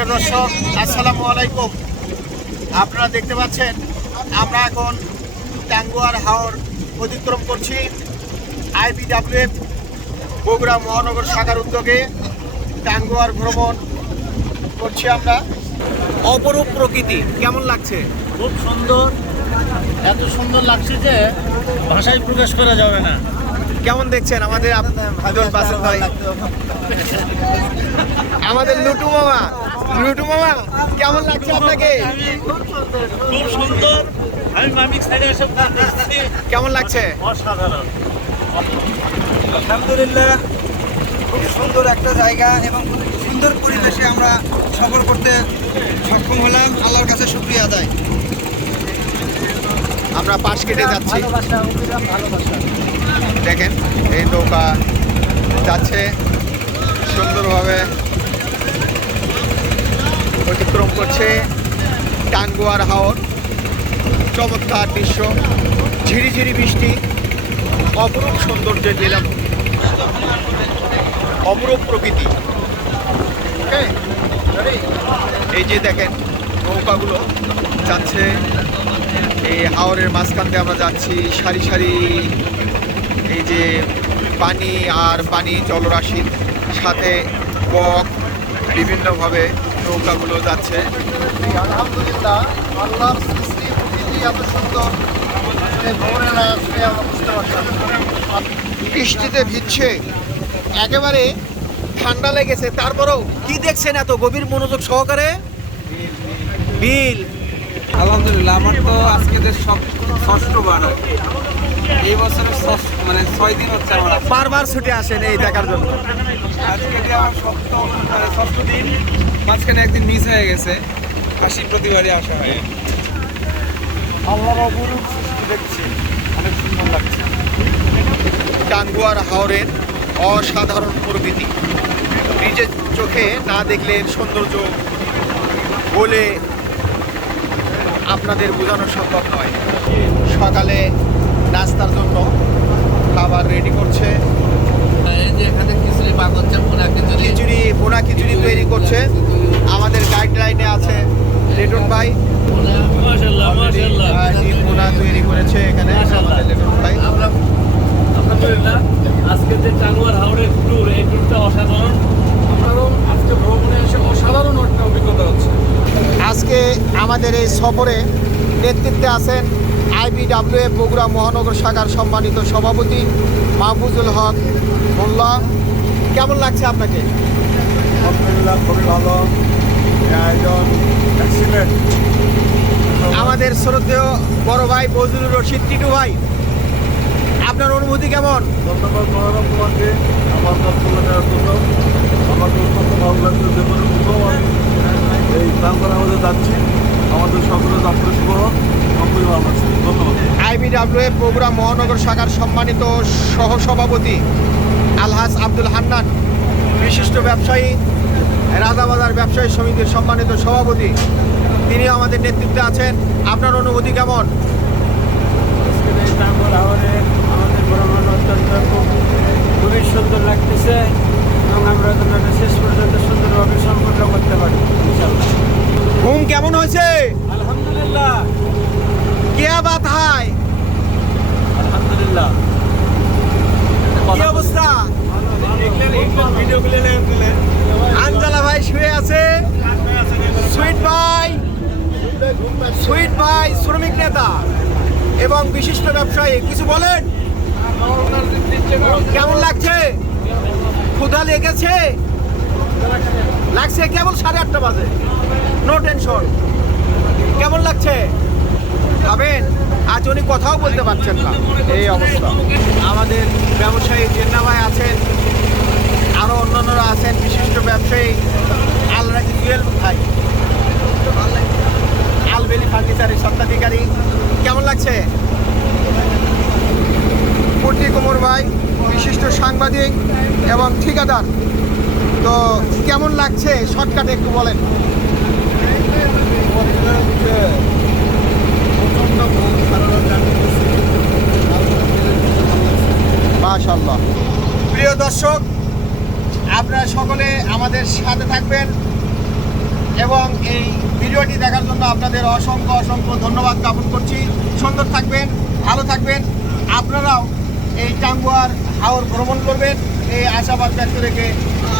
প্রিয় দর্শক, আসসালামু আলাইকুম। আপনারা দেখতে পাচ্ছেন, আমরা এখন টাঙ্গুয়ার হাওর অতিক্রম করছি আইবিডাব্লিউএফ বগুড়া মহানগর শাখার উদ্যোগে টাঙ্গুয়ার ভ্রমণ করছি আমরা। অপরূপ প্রকৃতি, কেমন লাগছে? খুব সুন্দর। এত সুন্দর লাগছে যে ভাষায় প্রকাশ করা যাবে না। কেমন দেখছেন আমাদের ভাই? আমাদের লুটু মামা। লুটু মামা কেমন লাগছে আপনাকে? খুব সুন্দর। আমি মামিক সাইডে এসে কেমন লাগছে? অসাধারণ। আলহামদুলিল্লাহ খুব সুন্দর একটা জায়গা এবং সুন্দর পরিবেশে আমরা সফর করতে সক্ষম হলাম। আল্লাহর কাছে শুক্রিয়া আদায়। আমরা পাশ কেটে যাচ্ছি। দেখেন, এই নৌকা যাচ্ছে সুন্দরভাবে। অতিক্রম করছে টাঙ্গুয়ার হাওর। চমৎকার দৃশ্য, ঝিরিঝিরি বৃষ্টি, অপরূপ সৌন্দর্যের লীলাম অপরূপ প্রকৃতি? এই যে দেখেন, নৌকাগুলো যাচ্ছে। এই হাওরের মাঝখান দিয়ে আমরা যাচ্ছি সারি সারি এই যে পানি আর পানি জলরাশির সাথে বক বিভিন্নভাবে নৌকাগুলো যাচ্ছে। আলহামদুলিল্লাহ আল্লাহর সৃষ্টি প্রকৃতি এত সুন্দর বৃষ্টিতে ভিজছে একেবারে ঠান্ডা লেগেছে তারপরেও কি দেখছেন এত গভীর মনোযোগ সহকারে? বিল। আলহামদুলিল্লাহ আমার তো আজকে যে এই বছরের মানে ছয় দিন হচ্ছে আমার। বারবার ছুটে আসেন এই দেখার জন্য। আজকে আমার সপ্তম মানে ষষ্ঠ দিন মাঝখানে একদিন মিস হয়ে গেছে। হাসি প্রতিবারই আসা হয়। অপরূপ দেখছি। অনেক সুন্দর লাগছে। টাঙ্গুয়ার হাওরের অসাধারণ প্রকৃতি নিজের চোখে না দেখলে সৌন্দর্য বলে আপনাদের বোঝানো সম্ভব নয়। সকালে নাস্তার জন্য খাবার রেডি করছে। এই যে এখানে খিচুড়ি পাক হচ্ছে পোনা খিচুড়ি। তৈরি করছে। আমাদের গাইড গাইডলাইনে আছে। লেটন ভাই। বোনা তৈরি করেছে এখানে আমাদের লেটন ভাই। আমরা আলহামদুলিল্লাহ আজকে যে টাঙ্গুয়ার হাওড়ের ট্যুর এই ট্যুরটা অসাধারণ। আমারও আজকে ভ্রমণে এসে অসাধারণ একটা অভিজ্ঞতা হচ্ছে। আজকে আমাদের এই সফরে নেতৃত্বে আছেন আইবিডাব্লিউএফ বগুড়া মহানগর শাখার সম্মানিত সভাপতি মাহফুজুল হক মোল্লা কেমন লাগছে আপনাকে? আলহামদুলিল্লাহ খুবই ভালো। আয়োজন এক্সিলেন্ট আমাদের শ্রদ্ধেয় বড় ভাই বজলুর রশিদ টিটু ভাই আপনার অনুভূতি কেমন? ধন্যবাদ আমার জন্য আমাকে অত্যন্ত ভালো লাগছে যে এই আমাদের যাচ্ছি। আমাদের সকলের যাত্রা শুভ হোক। আইবিডাব্লিউএফ বগুড়া মহানগর শাখার সম্মানিত সহসভাপতি আলহাজ আব্দুল হান্নান বিশিষ্ট ব্যবসায়ী রাজাবাজার ব্যবসায়ী সমিতির সম্মানিত সভাপতি তিনি আমাদের নেতৃত্বে আছেন। আপনার অনুভূতি কেমন? আমাদের ভ্রমণ অত্যন্ত খুবই সুন্দর লাগতেছে এবং আমরা এটা শেষ পর্যন্ত সুন্দরভাবে সম্পন্ন করতে পারি ঘুম কেমন হয়েছে? আলহামদুলিল্লাহ। বাত হাই আলহামদুলিল্লাহ। কি অবস্থা? আঞ্জালা ভাই শুয়ে আছে। সুইট ভাই সুইট ভাই শ্রমিক নেতা এবং বিশিষ্ট ব্যবসায়ী। কিছু বলেন? কেমন লাগছে? ক্ষুধা লেগেছে? লাগছে কেবল সাড়ে আটটা বাজে। নো টেনশন কেমন লাগছে? খাবেন আজ উনি কথাও বলতে পারছেন না। এই অবস্থা। আমাদের ব্যবসায়ী জেন্না ভাই আছেন আরও অন্যান্যরা আছেন, বিশিষ্ট ব্যবসায়ী আলরাজি জুয়েল ভাই। আলবেলি ফার্নিচারের স্বত্বাধিকারী। কেমন লাগছে? কুর্তি কুমোর ভাই, বিশিষ্ট সাংবাদিক এবং ঠিকাদার। তো কেমন লাগছে? শর্টকাটে একটু বলেন মাশাল্লাহ প্রিয় দর্শক আপনারা সকলে আমাদের সাথে থাকবেন এবং এই ভিডিওটি দেখার জন্য আপনাদের অসংখ্য অসংখ্য ধন্যবাদ জ্ঞাপন করছি। সুন্দর থাকবেন, ভালো থাকবেন। আপনারাও এই টাঙ্গুয়ার হাওর ভ্রমণ করবেন। এই আশাবাদ ব্যক্ত রেখে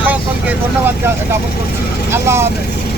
সকলকে ধন্যবাদ জ্ঞাপন করছি। আল্লাহ হাফেজ।